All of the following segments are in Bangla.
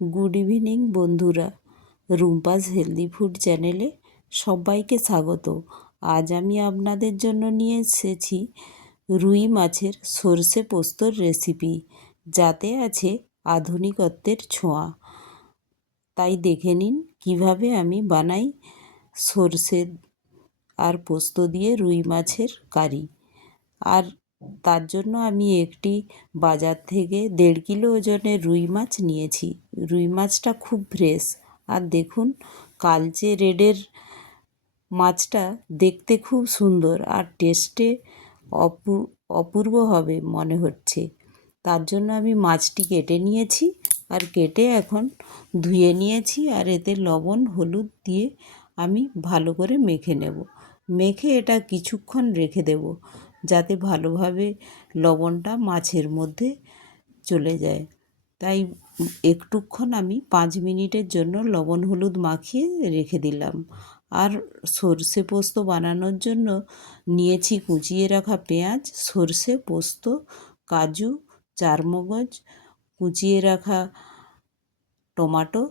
গুড ইভিনিং বন্ধুরা, রুম্পাস হেলদি ফুড চ্যানেলে সবাইকে স্বাগত। আজ আমি আপনাদের জন্য নিয়ে এসেছি রুই মাছের সর্ষে পোস্তর রেসিপি, যাতে আছে আধুনিকত্বের ছোঁয়া। তাই দেখে নিন কিভাবে আমি বানাই সর্ষে আর পোস্ত দিয়ে রুই মাছের কারি। আর তার জন্য আমি একটি বাজার থেকে 1.5 কিলো ওজনের রুই মাছ নিয়েছি। রুই মাছটা খুব ফ্রেশ, আর দেখুন কালচে রেডের মাছটা দেখতে খুব সুন্দর আর টেস্টে অপূর্ব হবে মনে হচ্ছে। তার জন্য আমি মাছটি কেটে নিয়েছি, আর কেটে এখন ধুয়ে নিয়েছি, আর এতে লবণ হলুদ দিয়ে আমি ভালো করে মেখে নেব। মেখে এটা কিছুক্ষণ রেখে দেব, যাতে ভালোভাবে লবণটা মাছের মধ্যে চলে যায়। তাই একটুক্ষণ আমি 5 মিনিটের জন্য লবণ হলুদ মাখিয়ে রেখে দিলাম। আর সর্ষে পোস্ত বানানোর জন্য নিয়েছি কুচিয়ে রাখা পেঁয়াজ, সর্ষে পোস্ত, কাজু, চারমগজ, কুচিয়ে রাখা টমাটো,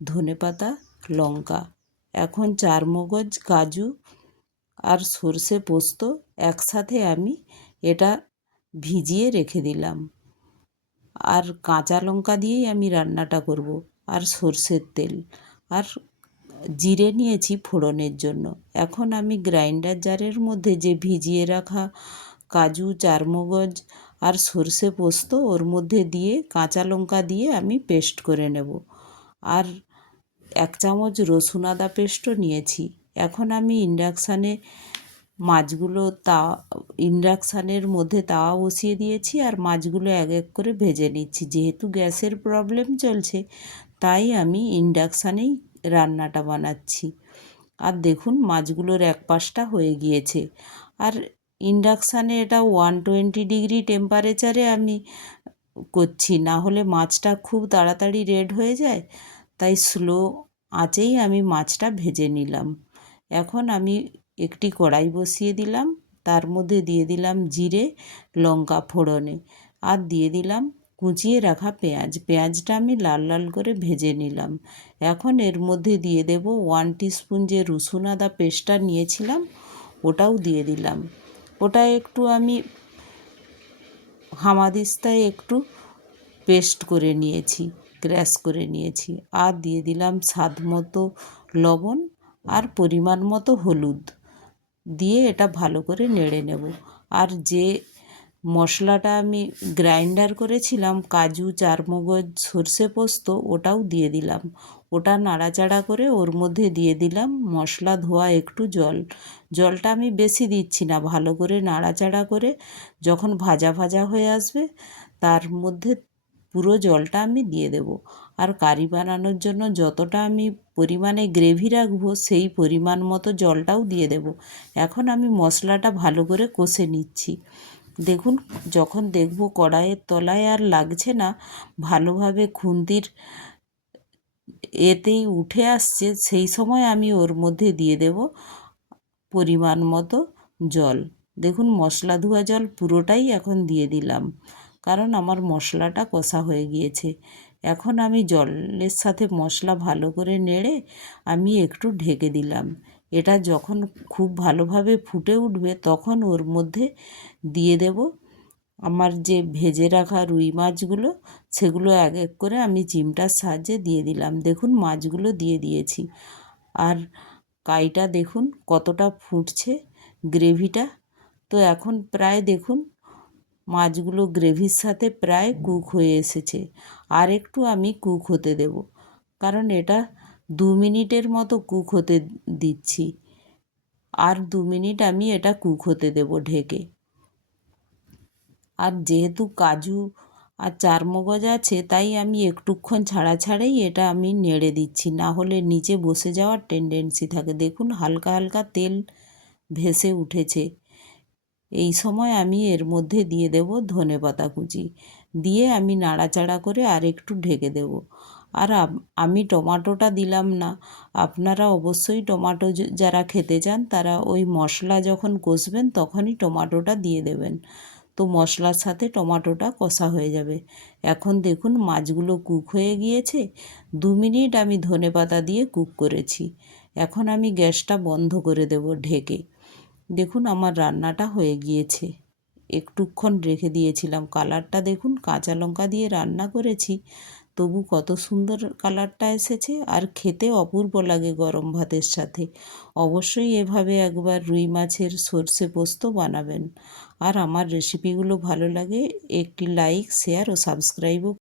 ধনেপাতা, লঙ্কা। এখন চারমগজ, কাজু আর সর্ষে পোস্ত একসাথে আমি এটা ভিজিয়ে রেখে দিলাম। আর কাঁচা লঙ্কা দিয়েই আমি রান্নাটা করব, আর সর্ষের তেল আর জিরে নিয়েছি ফোড়নের জন্য। এখন আমি গ্রাইন্ডার জারের মধ্যে যে ভিজিয়ে রাখা কাজু, চারমগজ আর সর্ষে পোস্ত ওর মধ্যে দিয়ে কাঁচা লঙ্কা দিয়ে আমি পেস্ট করে নেব। আর 1 চামচ রসুন আদা পেস্টও নিয়েছি। এখন আমি ইন্ডাকশানের মধ্যে তাওয়া বসিয়ে দিয়েছি, আর মাছগুলো এক এক করে ভেজে নিচ্ছি। যেহেতু গ্যাসের প্রবলেম চলছে, তাই আমি ইন্ডাকশানেই রান্নাটা বানাচ্ছি। আর দেখুন মাছগুলোর এক পাশটা হয়ে গিয়েছে। আর ইন্ডাকশানে এটা 120 ডিগ্রি টেম্পারেচারে আমি করছি, না হলে মাছটা খুব তাড়াতাড়ি রেড হয়ে যায়। তাই স্লো আঁচেই আমি মাছটা ভেজে নিলাম। এখন আমি একটি কড়াই বসিয়ে দিলাম, তার মধ্যে দিয়ে দিলাম জিরে, লঙ্কা ফোড়নে, আর দিয়ে দিলাম কুচিয়ে রাখা পেঁয়াজটা আমি লাল লাল করে ভেজে নিলাম। এখন এর মধ্যে দিয়ে দেব 1 টিস্পুন যে রসুন আদা পেস্টটা নিয়েছিলাম, ওটাও দিয়ে দিলাম। ওটা একটু আমি হামাদিস্তায় একটু পেস্ট করে নিয়েছি, ক্র্যাশ করে নিয়েছি। আর দিয়ে দিলাম স্বাদ মতো লবণ আর পরিমাণ মতো হলুদ দিয়ে এটা ভালো করে নেড়ে নেব। আর যে মশলাটা আমি গ্রাইন্ডার করেছিলাম, কাজু, চারমগজ, সর্ষে পোস্ত, ওটাও দিয়ে দিলাম। ওটা নাড়াচাড়া করে ওর মধ্যে দিয়ে দিলাম মশলা ধোয়া একটু জলটা আমি বেশি দিচ্ছি না। ভালো করে নাড়াচাড়া করে যখন ভাজা ভাজা হয়ে আসবে, তার মধ্যে পুরো জলটা আমি দিয়ে দেব। আর কারি বানানোর জন্য যতটা আমি পরিমাণে গ্রেভি রাখবো, সেই পরিমাণ মতো জলটাও দিয়ে দেব। এখন আমি মশলাটা ভালো করে কষে নিচ্ছি। দেখুন যখন দেখব কড়াইয়ের তলায় আর লাগছে না, ভালোভাবে খুন্তির এতেই উঠে আসছে, সেই সময় আমি ওর মধ্যে দিয়ে দেব পরিমাণ মতো জল। দেখুন মশলা ধোয়া জল পুরোটাই এখন দিয়ে দিলাম, কারণ আমার মশলাটা কষা হয়ে গিয়েছে। এখন আমি জলের সাথে মশলা ভালো করে নেড়ে আমি একটু ঢেকে দিলাম। এটা যখন খুব ভালোভাবে ফুটে উঠবে, তখন ওর মধ্যে দিয়ে দেব আমার যে ভেজে রাখা রুই মাছগুলো, সেগুলো এক এক করে আমি চিমটার সাহায্যে দিয়ে দিলাম। দেখুন মাছগুলো দিয়ে দিয়েছি। আর কাইটা দেখুন কতটা ফুটছে গ্রেভিটা। তো এখন প্রায় দেখুন মাছগুলো গ্রেভির সাথে প্রায় কুক হয়ে এসেছে। আর একটু আমি কুক হতে দেব, কারণ এটা 2 মিনিটের মতো কুক হতে দিচ্ছি। আর 2 মিনিট আমি এটা কুক হতে দেব ঢেকে। আর যেহেতু কাজু আর চারমগজ আছে, তাই আমি একটুক্ষণ ছাড়া ছাড়াই এটা আমি নেড়ে দিচ্ছি, না হলে নিচে বসে যাওয়ার টেন্ডেন্সি থাকে। দেখুন হালকা হালকা তেল ভেসে উঠেছে। এই সময় আমি এর মধ্যে দিয়ে দেব ধনেপাতা কুচি, দিয়ে আমি নাড়াচাড়া করে আর একটু ঢেকে দেব। আর আমি টমেটোটা দিলাম না। আপনারা অবশ্যই টমেটো যারা খেতে চান, তারা ওই মশলা যখন কষবেন তখনই টমেটোটা দিয়ে দেবেন। তো মশলার সাথে টমেটোটা কষা হয়ে যাবে। এখন দেখুন মাছগুলো কুক হয়ে গিয়েছে। 2 মিনিট আমি ধনেপাতা দিয়ে কুক করেছি। এখন আমি গ্যাসটা বন্ধ করে দেব ঢেকে। দেখুন আমার রান্নাটা হয়ে গিয়েছে। একটুক্ষণ রেখে দিয়েছিলাম। কালারটা দেখুন, কাঁচা লঙ্কা দিয়ে রান্না করেছি, তবু কত সুন্দর কালারটা এসেছে, আর খেতে অপূর্ব লাগে গরম ভাতের সাথে। অবশ্যই এভাবে একবার রুই মাছের সর্ষে পোস্ত বানাবেন। আর আমার রেসিপিগুলো ভালো লাগে একটি লাইক, শেয়ার ও সাবস্ক্রাইবও